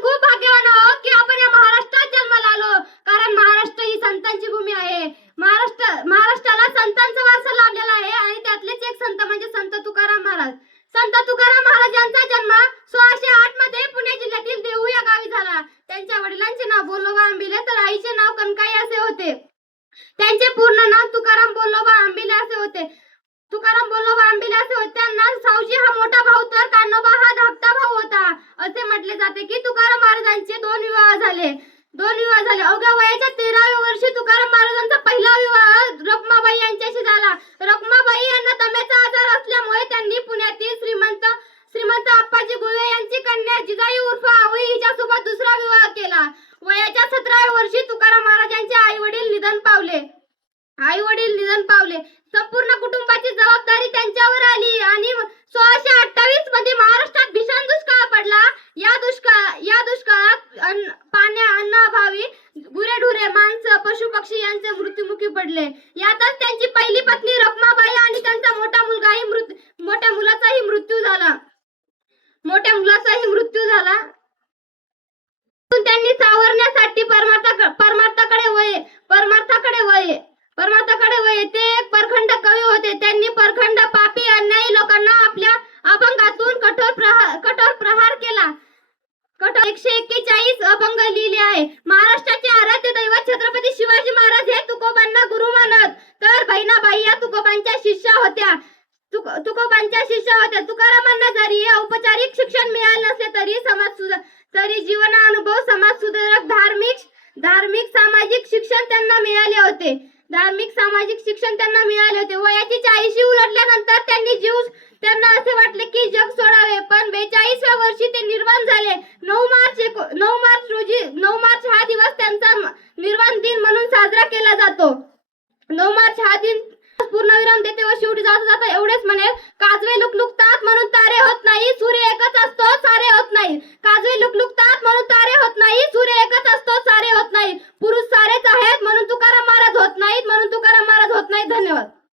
आपण खूप भाग्यवान आहोत की आपण या महाराष्ट्रात जन्माला आलो, कारण महाराष्ट्र ही संतांची भूमी आहे. महाराष्ट्राला संतांचा वारसा लाभलेला आहे आणि त्यातलेच एक संत म्हणजे संत तुकाराम महाराज. संत तुकाराम महाराज यांचा जन्म 1608 मध्ये पुणे जिल्ह्यातील देहू या गावी झाला. त्यांच्या वडिलांचे नाव बोल्लोबा आंबिले तर आईचे नाव कनकाई असे होते. त्यांचे पूर्ण नाव तुकाराम बोल्लोबा आंबिले असे होते. तुकाराम बोल्लोबा आंबिले असे होते. त्यांना सावजी हा मोठा भाऊ तर कान्होबा हा धाकटा भाऊ होता. असे म्हटले जाते की तुकाराम महाराजांचे दोन विवाह झाले. अवघ्या वयाच्या 13व्या वर्षी तुकाराम महाराजांचा पहिला विवाह रखमाबाई यांच्याशी झाला. रखमाबाई यांना दम्याचा आजार असल्यामुळे त्यांनी पुण्यातील श्रीमंत आप्पाजी गुळवे यांची कन्या जिजाई उर्फ आवई हिच्यासोबत दुसरा विवाह केला. वयाच्या 17व्या वर्षी तुकाराम महाराजांचे आई वडील निधन पावले. संपूर्ण कुटुंबाची जबाबदारी त्यांच्यावर आली आणि 1628 मध्ये महाराष्ट्रात भीषण दुष्काळ पडला. या दुष्काळात अन्नाअभावी गुरेढोरे, माणसं, पशु पक्षी यांचे मृत्युमुखी पडले. यातच त्यांची पहिली पत्नी रखमाबाई आणि त्यांचा मोठ्या मुलाचाही मृत्यू झाला. त्यांनी सावरण्यासाठी परमार्थाकडे वळे. ते एक परखंड कवी होते. त्यांनी परखंड, पापी, अन्यायी लोकांना आपल्या अभंगातून कठोर प्रहार केला. 141 अभंग लिहिले आहे. महाराष्ट्राचे आराध्य दैवत छत्रपती शिवाजी महाराज हे तुकोबांना गुरु मानत, तर बहिणाबाई या तुकोबांच्या शिष्या होत्या. तुकारामांना जरी औपचारिक शिक्षण मिळाले नसले तरी जीवनानुभव, समाजसुधारक, धार्मिक सामाजिक शिक्षण त्यांना मिळाले होते. वयाची 40 उलटल्यानंतर त्यांना असे वाटले की जग सोडावे, पण 42व्या वर्षी ते निर्वाण झाले. 9 मार्च हा दिवस त्यांचा निर्वाण दिन म्हणून साजरा केला जातो. 9 मार्च हा दिन पूर्णविराम देते व शेवटी जाता एवढेच म्हणेल, काजवे लुकलुकता